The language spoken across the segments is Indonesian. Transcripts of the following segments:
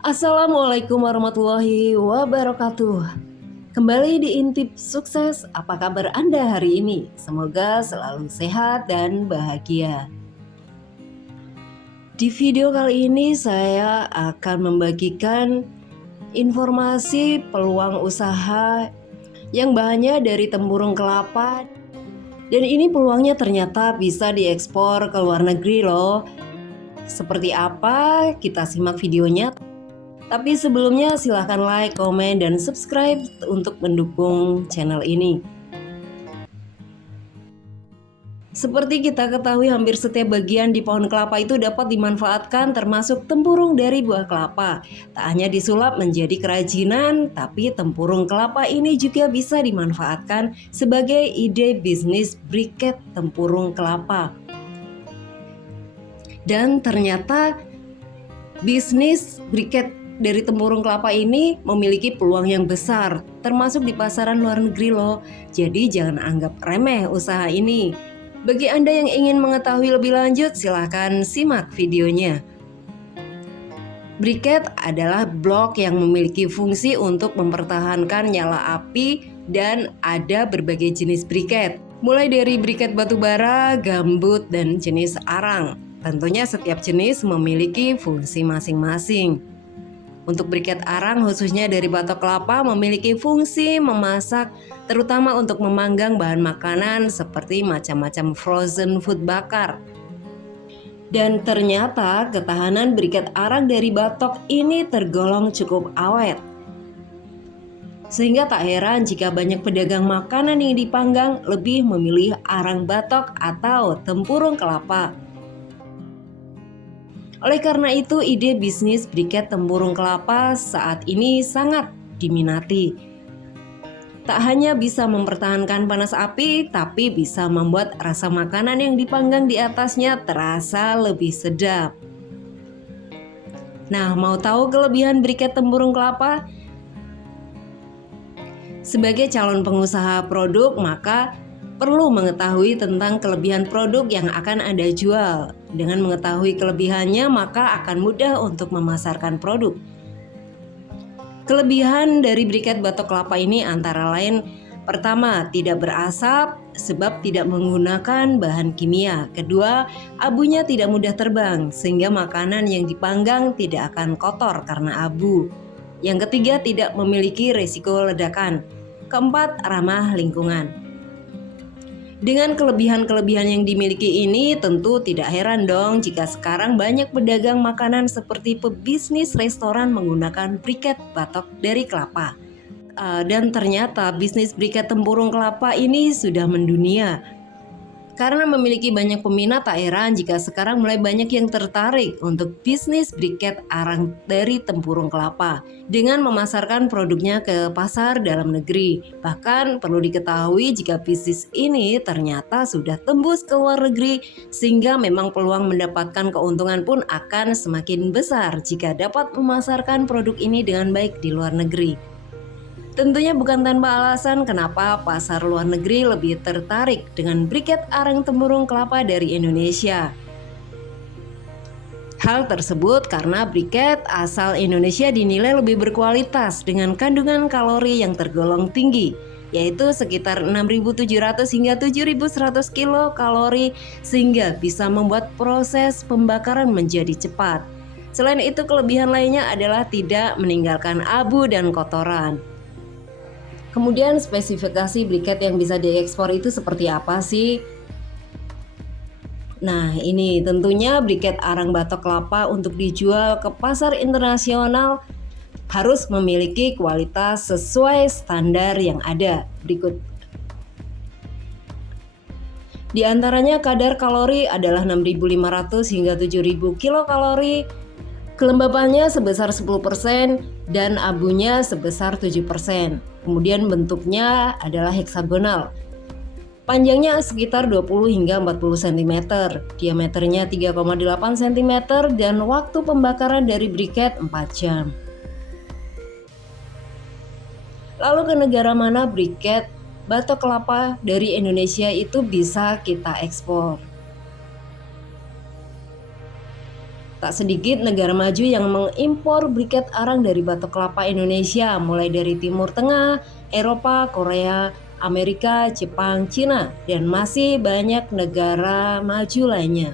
Assalamualaikum warahmatullahi wabarakatuh. Kembali di Intip Sukses, apa kabar Anda hari ini? Semoga selalu sehat dan bahagia. Di video kali ini saya akan membagikan informasi peluang usaha yang bahannya dari tempurung kelapa. Dan ini peluangnya ternyata bisa diekspor ke luar negeri loh. Seperti apa? Kita simak videonya. Tapi sebelumnya silahkan like, komen, dan subscribe untuk mendukung channel ini. Seperti kita ketahui, hampir setiap bagian di pohon kelapa itu dapat dimanfaatkan, termasuk tempurung dari buah kelapa. Tak hanya disulap menjadi kerajinan, tapi tempurung kelapa ini juga bisa dimanfaatkan sebagai ide bisnis briket tempurung kelapa. Dan ternyata bisnis briket dari tempurung kelapa ini memiliki peluang yang besar, termasuk di pasaran luar negeri loh. Jadi jangan anggap remeh usaha ini. Bagi Anda yang ingin mengetahui lebih lanjut, silahkan simak videonya. Briket adalah blok yang memiliki fungsi untuk mempertahankan nyala api dan ada berbagai jenis briket. Mulai dari briket batu bara, gambut, dan jenis arang. Tentunya setiap jenis memiliki fungsi masing-masing. Untuk briket arang khususnya dari batok kelapa memiliki fungsi memasak, terutama untuk memanggang bahan makanan seperti macam-macam frozen food bakar. Dan ternyata ketahanan briket arang dari batok ini tergolong cukup awet. Sehingga tak heran jika banyak pedagang makanan yang dipanggang lebih memilih arang batok atau tempurung kelapa. Oleh karena itu, ide bisnis briket tempurung kelapa saat ini sangat diminati. Tak hanya bisa mempertahankan panas api, tapi bisa membuat rasa makanan yang dipanggang di atasnya terasa lebih sedap. Nah, mau tahu kelebihan briket tempurung kelapa? Sebagai calon pengusaha produk, maka perlu mengetahui tentang kelebihan produk yang akan Anda jual. Dengan mengetahui kelebihannya, maka akan mudah untuk memasarkan produk. Kelebihan dari briket batok kelapa ini antara lain, pertama, tidak berasap sebab tidak menggunakan bahan kimia. Kedua, abunya tidak mudah terbang sehingga makanan yang dipanggang tidak akan kotor karena abu. Yang ketiga, tidak memiliki risiko ledakan. Keempat, ramah lingkungan. Dengan kelebihan-kelebihan yang dimiliki ini, tentu tidak heran dong jika sekarang banyak pedagang makanan seperti pebisnis restoran menggunakan briket batok dari kelapa. Dan ternyata bisnis briket tempurung kelapa ini sudah mendunia. Karena memiliki banyak peminat, tak heran jika sekarang mulai banyak yang tertarik untuk bisnis briket arang dari tempurung kelapa dengan memasarkan produknya ke pasar dalam negeri. Bahkan perlu diketahui jika bisnis ini ternyata sudah tembus ke luar negeri, sehingga memang peluang mendapatkan keuntungan pun akan semakin besar jika dapat memasarkan produk ini dengan baik di luar negeri. Tentunya bukan tanpa alasan kenapa pasar luar negeri lebih tertarik dengan briket arang tempurung kelapa dari Indonesia. Hal tersebut karena briket asal Indonesia dinilai lebih berkualitas dengan kandungan kalori yang tergolong tinggi, yaitu sekitar 6.700 hingga 7.100 kilokalori, sehingga bisa membuat proses pembakaran menjadi cepat. Selain itu, kelebihan lainnya adalah tidak meninggalkan abu dan kotoran. Kemudian spesifikasi briket yang bisa diekspor itu seperti apa sih? Nah, ini tentunya briket arang batok kelapa untuk dijual ke pasar internasional harus memiliki kualitas sesuai standar yang ada. Berikut. Di antaranya kadar kalori adalah 6.500 hingga 7.000 kilokalori, kelembabannya sebesar 10% dan abunya sebesar 7%. Kemudian bentuknya adalah heksagonal. Panjangnya sekitar 20 hingga 40 cm, diameternya 3,8 cm dan waktu pembakaran dari briket 4 jam. Lalu ke negara mana briket batok kelapa dari Indonesia itu bisa kita ekspor? Tak sedikit negara maju yang mengimpor briket arang dari batok kelapa Indonesia, mulai dari Timur Tengah, Eropa, Korea, Amerika, Jepang, Cina, dan masih banyak negara maju lainnya.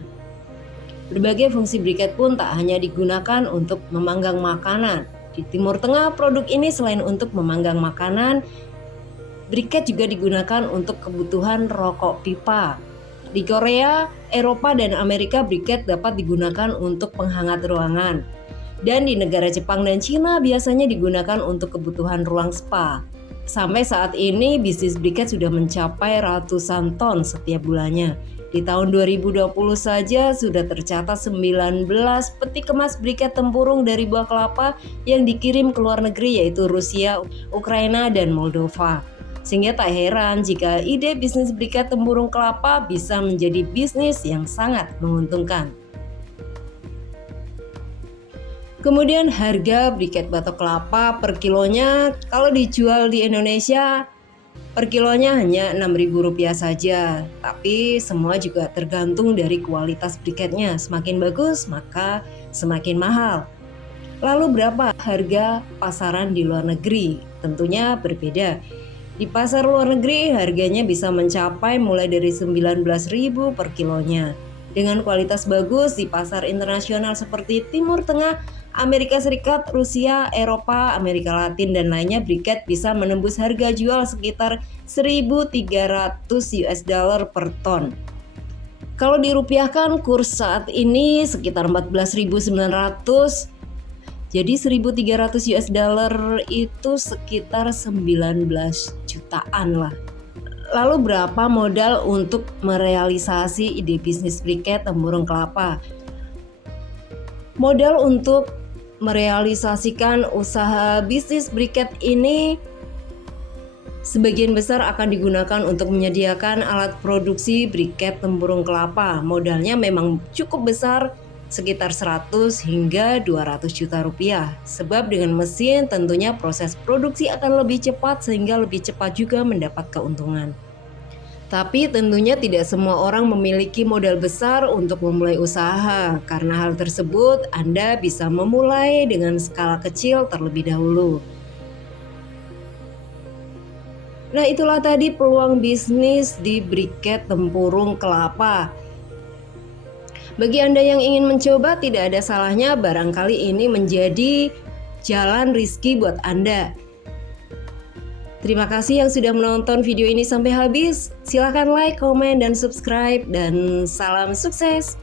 Berbagai fungsi briket pun tak hanya digunakan untuk memanggang makanan. Di Timur Tengah, produk ini selain untuk memanggang makanan, briket juga digunakan untuk kebutuhan rokok pipa. Di Korea, Eropa, dan Amerika, briket dapat digunakan untuk penghangat ruangan. Dan di negara Jepang dan Cina biasanya digunakan untuk kebutuhan ruang spa. Sampai saat ini, bisnis briket sudah mencapai ratusan ton setiap bulannya. Di tahun 2020 saja sudah tercatat 19 peti kemas briket tempurung dari buah kelapa yang dikirim ke luar negeri, yaitu Rusia, Ukraina, dan Moldova. Sehingga tak heran jika ide bisnis briket tempurung kelapa bisa menjadi bisnis yang sangat menguntungkan. Kemudian harga briket batok kelapa per kilonya kalau dijual di Indonesia per kilonya hanya Rp6.000 saja. Tapi semua juga tergantung dari kualitas briketnya. Semakin bagus maka semakin mahal. Lalu berapa harga pasaran di luar negeri? Tentunya berbeda. Di pasar luar negeri harganya bisa mencapai mulai dari Rp19.000 per kilonya. Dengan kualitas bagus di pasar internasional seperti Timur Tengah, Amerika Serikat, Rusia, Eropa, Amerika Latin, dan lainnya, briket bisa menembus harga jual sekitar $1.300 per ton. Kalau dirupiahkan, kurs saat ini sekitar 14.900. Jadi $1.300 itu sekitar 19 jutaan lah. Lalu berapa modal untuk merealisasi ide bisnis briket tempurung kelapa? Modal untuk merealisasikan usaha bisnis briket ini sebagian besar akan digunakan untuk menyediakan alat produksi briket tempurung kelapa. Modalnya memang cukup besar, sekitar 100 hingga 200 juta rupiah. Sebab dengan mesin tentunya proses produksi akan lebih cepat sehingga lebih cepat juga mendapat keuntungan. Tapi tentunya tidak semua orang memiliki modal besar untuk memulai usaha. Karena hal tersebut, Anda bisa memulai dengan skala kecil terlebih dahulu. Nah, itulah tadi peluang bisnis di briket tempurung kelapa. Bagi Anda yang ingin mencoba, tidak ada salahnya barangkali ini menjadi jalan rezeki buat Anda. Terima kasih yang sudah menonton video ini sampai habis. Silahkan like, komen, dan subscribe. Dan salam sukses!